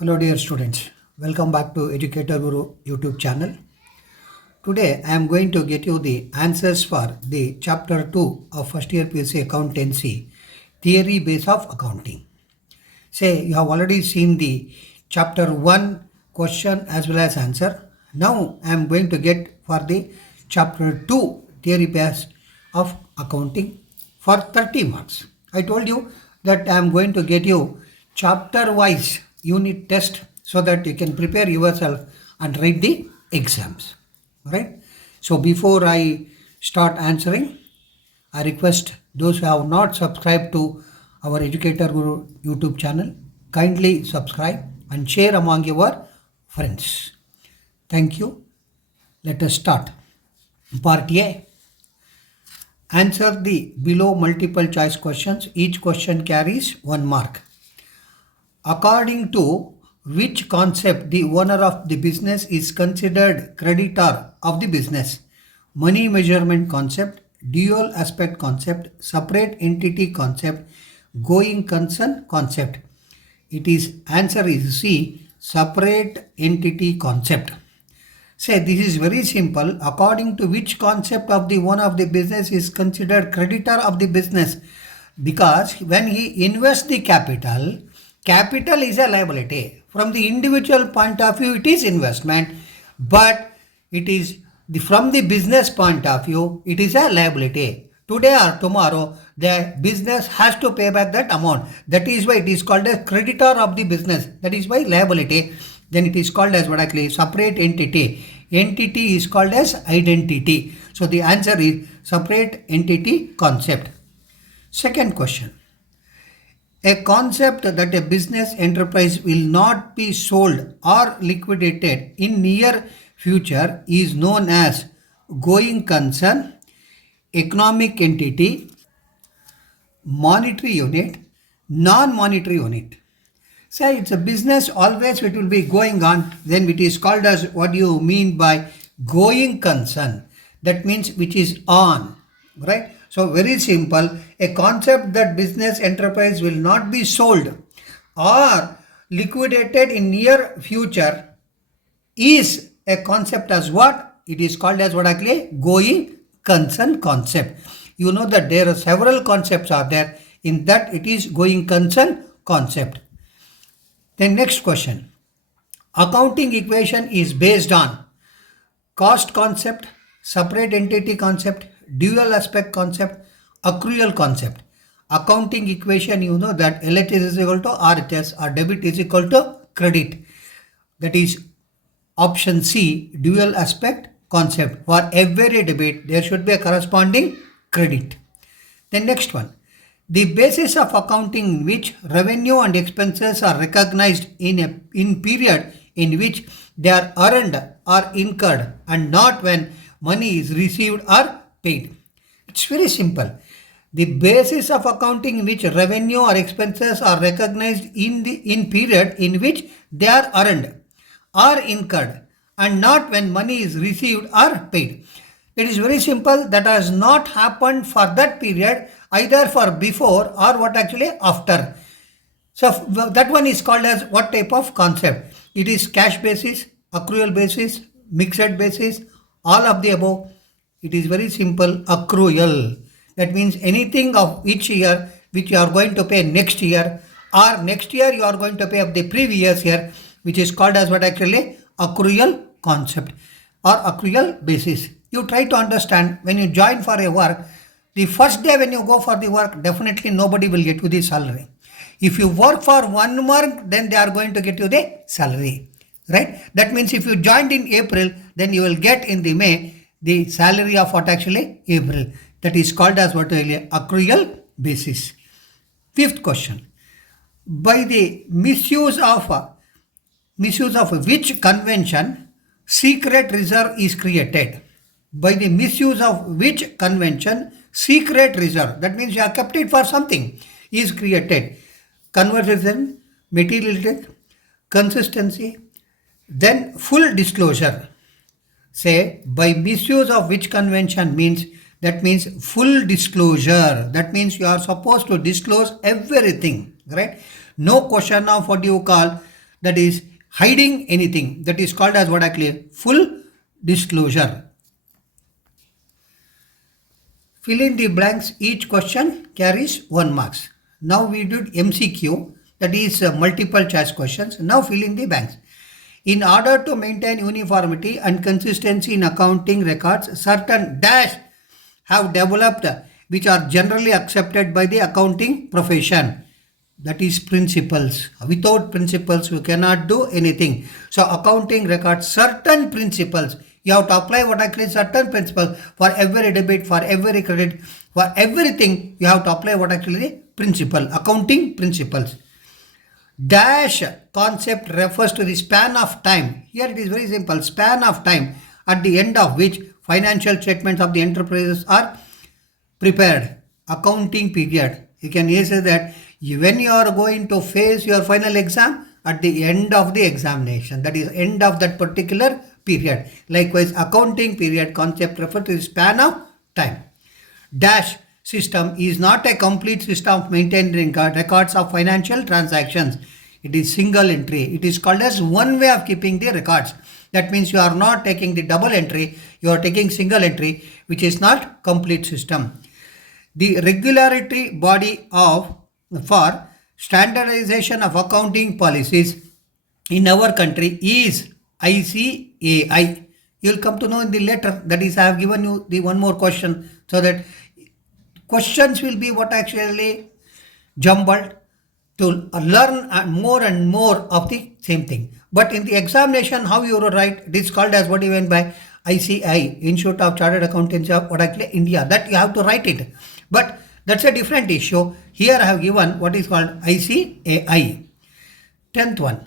Hello dear students, welcome back to Educator Guru YouTube channel. Today I am going to get you the answers for the chapter 2 of first year PUC Accountancy, Theory Base of Accounting. Say you have already seen the chapter 1 question as well as answer. Now I am going to get for the chapter 2 Theory Base of Accounting for 30 marks. I told you that I am going to get you chapter wise unit test so that you can prepare yourself and write the exams. Right? So before I start answering, I request those who have not subscribed to our Educator Guru YouTube channel, kindly subscribe and share among your friends. Thank you. Let us start. Part A. Answer the below multiple choice questions. Each question carries 1 mark. According to which concept the owner of the business is considered creditor of the business? Money measurement concept, dual aspect concept, separate entity concept, going concern concept. It is answer is C, separate entity concept. Say this is very simple. According to which concept of the owner of the business is considered creditor of the business? Because when he invests the capital, capital is a liability. From the individual point of view, it is investment, but it is from the business point of view, it is a liability. Today or tomorrow, the business has to pay back that amount. That is why it is called a creditor of the business. That is why liability. Then it is called as what actually separate entity. Entity is called as identity. So the answer is separate entity concept. Second question. A concept that a business enterprise will not be sold or liquidated in near future is known as going concern, economic entity, monetary unit, non-monetary unit. Say it's a business, always it will be going on, then it is called as what do you mean by going concern. That means which is on, right? So very simple, a concept that business enterprise will not be sold or liquidated in near future is a concept as what? It is called as what actually? Going concern concept. You know that there are several concepts are there. In that it is going concern concept. Then next question. Accounting equation is based on cost concept, separate entity concept, dual aspect concept, accrual concept. Accounting equation, you know that LHS is equal to RHS or debit is equal to credit. That is option C, dual aspect concept. For every debit, there should be a corresponding credit. Then next one. The basis of accounting in which revenue and expenses are recognized in period in which they are earned or incurred and not when money is received or paid. It's very simple. The basis of accounting in which revenue or expenses are recognized in period in which they are earned or incurred and not when money is received or paid. It is very simple. That has not happened for that period, either for before or what actually after. So that one is called as what type of concept? It is cash basis, accrual basis, mixed basis, all of the above. It is very simple, accrual. That means anything of each year which you are going to pay next year, or next year you are going to pay of the previous year, which is called as what actually? Accrual concept or accrual basis. You try to understand when you join for a work, the first day when you go for the work, definitely nobody will get you the salary. If you work for 1 month, then they are going to get you the salary, right? That means if you joined in April, then you will get in the May the salary of what actually? April. That is called as what accrual basis. Fifth question. By the misuse of which convention secret reserve is created? By the misuse of which convention secret reserve, that means you have kept it for something, is created? Conversion, materiality, consistency, then full disclosure. Say by misuse of which convention means, that means full disclosure. That means you are supposed to disclose everything, right? No question of what you call that is hiding anything. That is called as what actually full disclosure. Fill in the blanks. Each question carries 1 marks. Now we did MCQ, that is multiple choice questions. Now fill in the blanks. In order to maintain uniformity and consistency in accounting records, certain dash have developed which are generally accepted by the accounting profession. That is principles. Without principles, you cannot do anything. So accounting records certain principles. You have to apply what I call certain principles for every debit, for every credit, for everything. You have to apply what I call principle, accounting principles. Dash concept refers to the span of time. Here it is very simple. Span of time at the end of which financial statements of the enterprises are prepared. Accounting period. You can say that when you are going to face your final exam, at the end of the examination, that is end of that particular period. Likewise, accounting period concept refers to the span of time. Dash system is not a complete system of maintaining records of financial transactions. It is single entry. It is called as one way of keeping the records. That means you are not taking the double entry, you are taking single entry, which is not complete system. The regulatory body for standardization of accounting policies in our country is ICAI. You will come to know in the letter. That is, I have given you the one more question so that questions will be what actually jumbled to learn more and more of the same thing. But in the examination, how you write, it is called as what you mean by ICI, Institute of Chartered Accountants of what actually India. That you have to write it. But that's a different issue. Here I have given what is called ICAI. 10th one.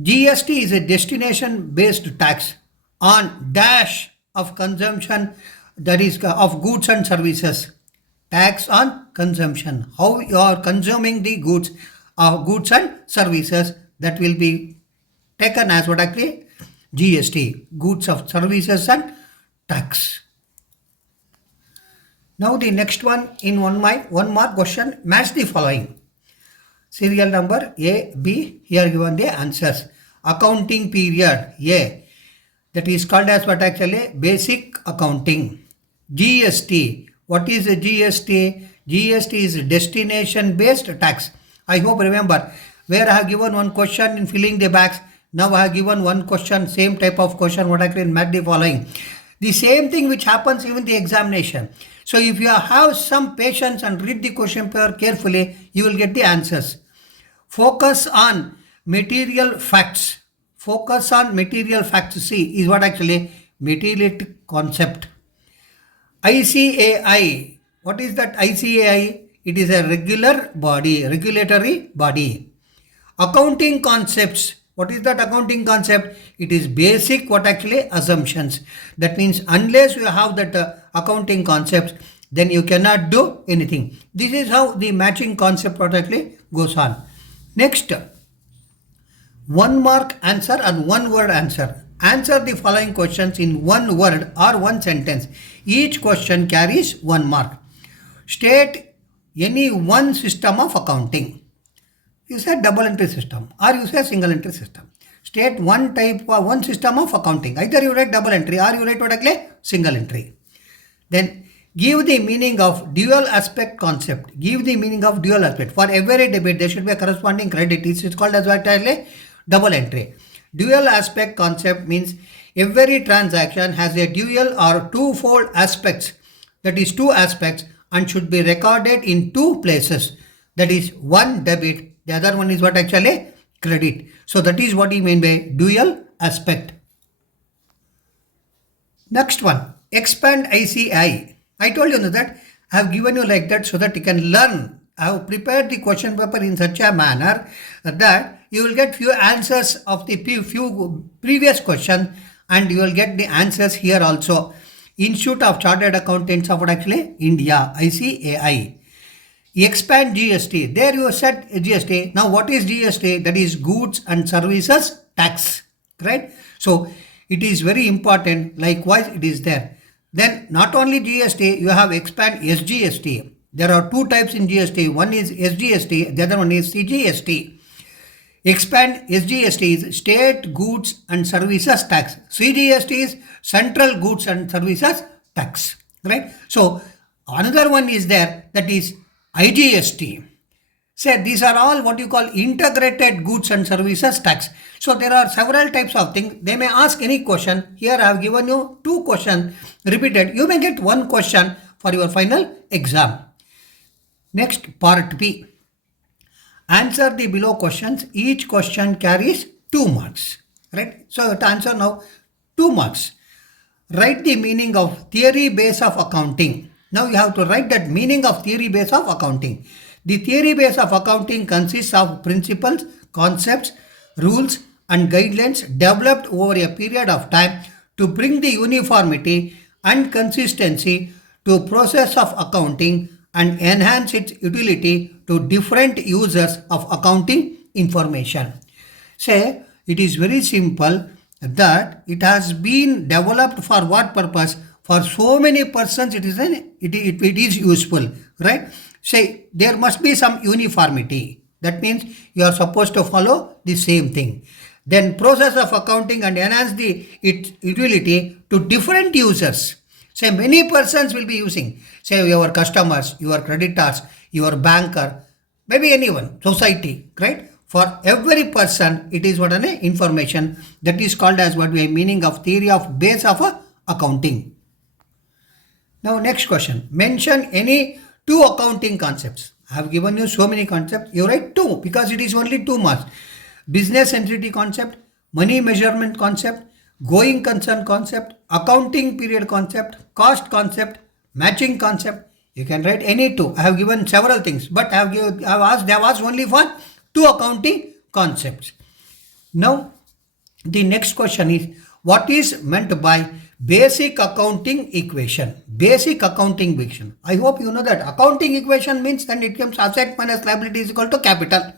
GST is a destination based tax on dash of consumption, that is of goods and services. Tax on consumption. How you are consuming the goods and services, that will be taken as what actually GST, goods of services and tax. Now the next one in one mark question, match the following. Serial number A, B, here given the answers. Accounting period A, that is called as what actually basic accounting. GST, what is a GST? GST is destination based tax. I hope remember where I have given one question in filling the blanks. Now I have given one question, same type of question, what I can match the following. The same thing which happens even the examination. So if you have some patience and read the question paper carefully, you will get the answers. Focus on material facts. Focus on material facts. See, is what actually materiality concept. ICAI. What is that ICAI? It is a regulatory body. Accounting concepts. What is that accounting concept? It is basic what actually assumptions. That means unless you have that accounting concepts, then you cannot do anything. This is how the matching concept what actually goes on. Next, 1 mark answer and 1 word answer. Answer the following questions in 1 word or 1 sentence. Each question carries 1 mark. State any one system of accounting. You say double entry system or you say single entry system. State one type or one system of accounting. Either you write double entry or you write what actually single entry. Then give the meaning of dual aspect concept. Give the meaning of dual aspect. For every debit, there should be a corresponding credit. It's called as what actually double entry. Dual aspect concept means every transaction has a dual or twofold aspects. That is 2 aspects and should be recorded in 2 places. That is one debit. The other one is what actually credit. So that is what you mean by dual aspect. Next one, expand ICI. I told you that I have given you like that so that you can learn. I have prepared the question paper in such a manner that you will get few answers of the few previous questions and you will get the answers here also. Institute of Chartered Accountants of actually India, ICAI. Expand GST. There you said GST. Now what is GST? That is goods and services tax. Right? So it is very important. Likewise, it is there. Then not only GST, you have expand SGST. There are 2 types in GST. One is SGST, the other one is CGST. Expand SGST is State Goods and Services Tax. CGST is Central Goods and Services Tax. Right? So another one is there, that is IGST. Say these are all what you call integrated goods and services tax. So there are several types of things. They may ask any question. Here I have given you two questions repeated. You may get one question for your final exam. Next, part B. Answer the below questions. Each question carries 2 marks. Right? So you have to answer now 2 marks. Write the meaning of theory base of accounting. Now you have to write that meaning of theory base of accounting. The theory base of accounting consists of principles, concepts, rules and guidelines developed over a period of time to bring the uniformity and consistency to process of accounting and enhance its utility to different users of accounting information. Say, it is very simple that it has been developed for what purpose? For so many persons it is useful, right? Say, there must be some uniformity. That means you are supposed to follow the same thing. Then process of accounting and enhance its utility to different users. Say many persons will be using. Say your customers, your creditors, your banker, maybe anyone, society, right? For every person, it is what an information that is called as what we are meaning of theory of base of accounting. Now next question. Mention any two accounting concepts. I have given you so many concepts. You write two because it is only 2 marks. Business entity concept, money measurement concept, going concern concept, accounting period concept, cost concept, matching concept. You can write any two. I have given several things, but they have asked only for two accounting concepts. Now, the next question is, what is meant by basic accounting equation? Basic accounting equation. I hope you know that accounting equation means then it comes asset minus liability is equal to capital.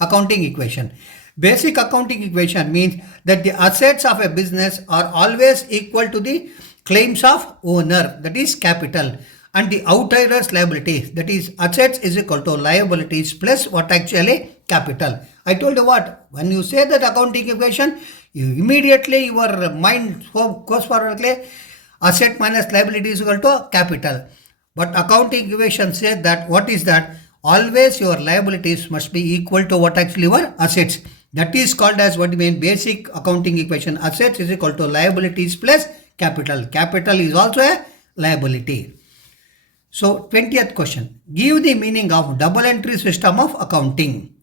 Accounting equation. Basic accounting equation means that the assets of a business are always equal to the claims of owner, that is capital, and the outsiders liabilities, that is assets is equal to liabilities plus what actually capital. I told you what, when you say that accounting equation, you immediately your mind goes forwardly, asset minus liability is equal to capital. But accounting equation says that what is that? Always your liabilities must be equal to what actually your assets. That is called as what we mean basic accounting equation. Assets is equal to liabilities plus capital. Capital is also a liability. So 20th question. Give the meaning of double entry system of accounting.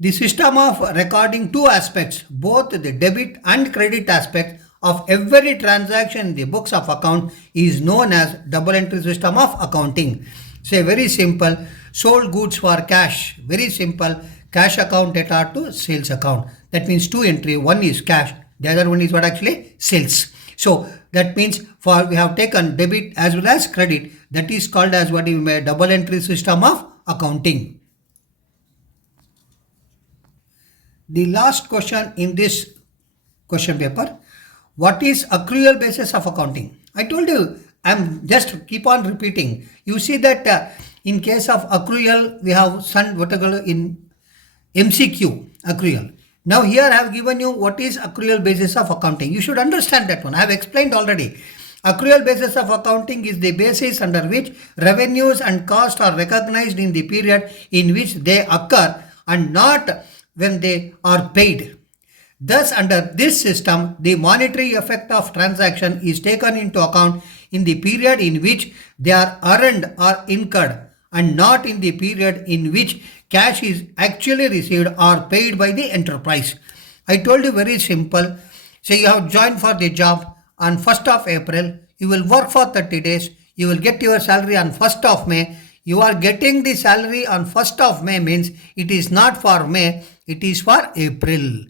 The system of recording two aspects, both the debit and credit aspect of every transaction in the books of account is known as double entry system of accounting. Say very simple, sold goods for cash. Very simple, cash account debtor to sales account. That means two entry, one is cash, the other one is what actually sales. So that means for we have taken debit as well as credit. That is called as what we may double entry system of accounting. The last question in this question paper, what is accrual basis of accounting? I told you, I'm just keep on repeating. You see that in case of accrual, we have some what I call in MCQ accrual. Now here I have given you what is accrual basis of accounting. You should understand that one. I have explained already. Accrual basis of accounting is the basis under which revenues and costs are recognized in the period in which they occur and not when they are paid. Thus, under this system, the monetary effect of transaction is taken into account in the period in which they are earned or incurred and not in the period in which cash is actually received or paid by the enterprise. I told you very simple. Say you have joined for the job on 1st of April, you will work for 30 days, you will get your salary on 1st of May. You are getting the salary on 1st of May means it is not for May, it is for April.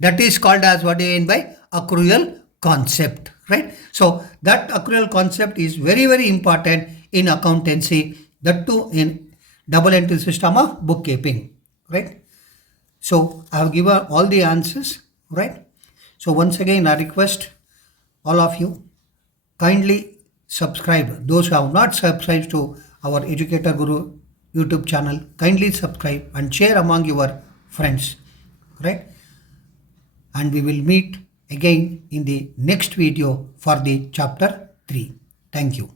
That is called as what do you mean by accrual concept, right? So that accrual concept is very, very important in accountancy, that too in double entry system of bookkeeping, right? So I have given all the answers, right? So once again, I request all of you kindly subscribe. Those who have not subscribed to our Educator Guru YouTube channel, kindly subscribe and share among your friends. right? And we will meet again in the next video for the chapter 3. Thank you.